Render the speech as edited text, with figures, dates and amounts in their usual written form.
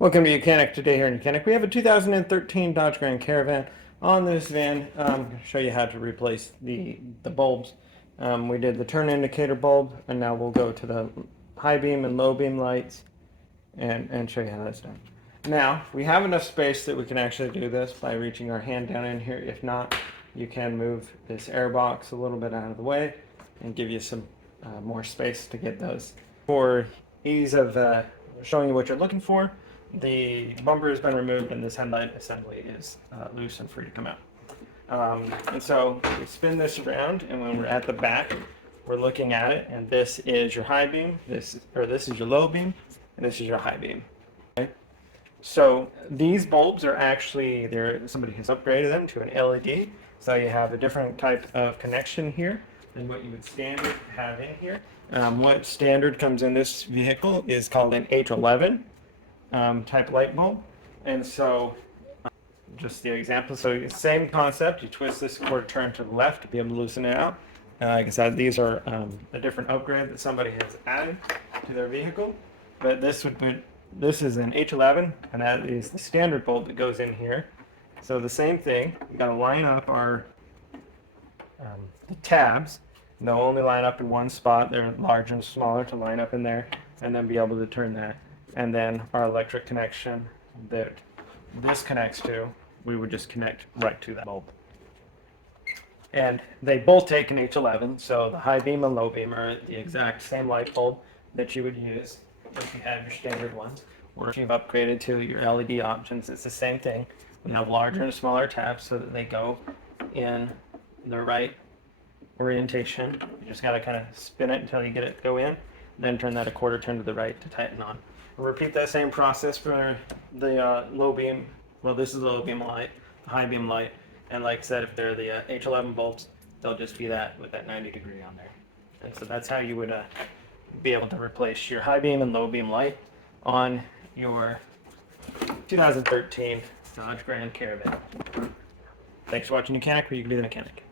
Welcome to YOUCANIC. Today here in YOUCANIC we have a 2013 Dodge Grand Caravan. On this van, I'm going to show you how to replace the bulbs. We did the turn indicator bulb, and now we'll go to the high beam and low beam lights and show you how that's done. Now, we have enough space that we can actually do this by reaching our hand down in here. If not, you can move this air box a little bit out of the way and give you some more space to get those. For ease of showing you what you're looking for, the bumper has been removed and this headlight assembly is loose and free to come out. And so we spin this around, and when we're at the back, we're looking at it, and this is your high beam, this is your low beam, and this is your high beam. Okay? So these bulbs are actually, somebody has upgraded them to an LED, so you have a different type of connection here than what you would standard have in here. What standard comes in this vehicle is called an H11 type light bulb. And so just the example, so same concept, you twist this quarter turn to the left to be able to loosen it out. Like I said, these are a different upgrade that somebody has added to their vehicle, but this is an H11, and that is the standard bulb that goes in here. So the same thing, we got to line up our the tabs. They'll only line up in one spot. They're large and smaller to line up in there, and then be able to turn that. And then our electric connection that this connects to, we would just connect right to that bulb. And they both take an H11, so the high beam and low beam are the exact same light bulb that you would use if you had your standard ones, or if you've upgraded to your LED options. It's the same thing. We have larger and smaller tabs so that they go in the right orientation. You just got to kind of spin it until you get it to go in, then turn that a quarter turn to the right to tighten on. We'll repeat that same process for the low beam. Well, this is the low beam light, the high beam light, and like I said, if they're the H11 bulbs, they'll just be that with that 90-degree on there. And so that's how you would be able to replace your high beam and low beam light on your 2013 Dodge Grand Caravan. Thanks for watching YOUCANIC, where you can be the mechanic.